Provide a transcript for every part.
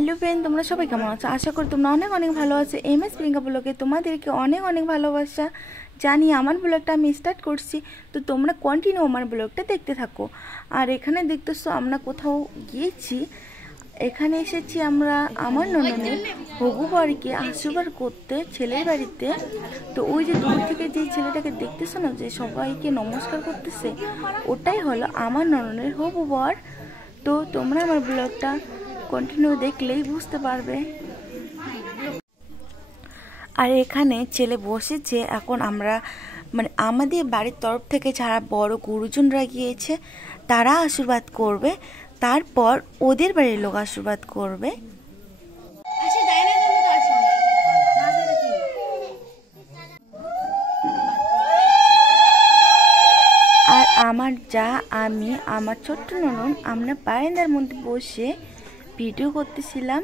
Hello friend, তোমরা সবাই কেমন আছো? আশা করি তোমরা অনেক অনেক ভালো আছো। MS প্রিয়াঙ্কা ব্লগে তোমাদেরকে অনেক অনেক ভালোবাসা জানিয়ে আমার ব্লগটা আমি স্টার্ট করছি। তো তোমরা কন্টিনিউ আমার ব্লগটা দেখতে থাকো। আর এখানে দেখতেছো আমরা কোথাও গিয়েছি, এখানে এসেছি আমরা আমার ননদের হবু বরকে আশীর্বাদ করতে ছেলের বাড়িতে। তো ওই যে দূর থেকে যে ছেলেটাকে দেখতেছো না, যে সবাইকে নমস্কার করতেছে, ওটাই হলো আমার ননদের হবু বর। তো তোমরা আমার ব্লগটা কন্টিনিউ দেখলেই বুঝতে পারবে। আর এখানে ছেলে বসেছে, এখন আমরা মানে আমাদের বাড়ির তরফ থেকে যারা বড় গুরুজনরা গিয়েছে তারা আশীর্বাদ করবে, তারপর ওদের বাড়ির লোক আশীর্বাদ করবে। আর আমার যা আমি আমার ছোট্ট ননদ আমরা বারান্দার মধ্যে বসে ভিডিও করতেছিলাম।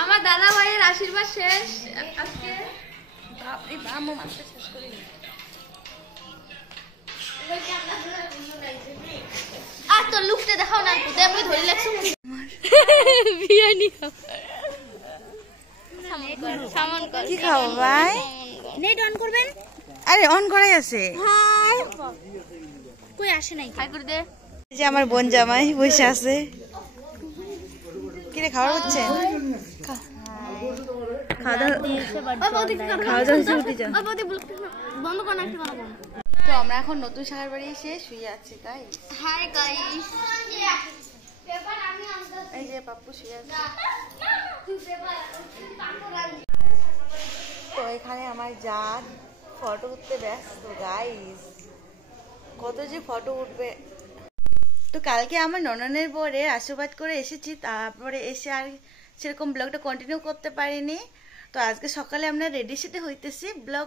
আমার দাদা ভাইয়ের আশীর্বাদ শেষ আজকে। আর তোর লুকটা দেখাও না, আমি ধরে লাগছি বিরিয়ানি কি খাবো ভাই? নেট অন করবেন? আরে অন করাই আছে। হাই কই আসে নাই, হাই করে দে। যে আমার বোন জামাই বসে আছে। কি রে খাবার হচ্ছেন? তো আমরা এখন নতুন শাখার বাড়ি এসে শুয়ে আছি তাই। হাই গাইস, এই যে পাপ্পু শুয়ে আছে। তো এখানে আমার জান ফটো উঠতে ব্যস্ত গাইস, কত যে ফটো উঠবে। তো কালকে আমার নননের পরে আশীর্বাদ করে এসেছি, তারপরে এসে আর সেরকম ব্লগটা কন্টিনিউ করতে পারিনি। তো আজকে সকালে আমরা রেডি সেটে হইতেছি, ব্লগ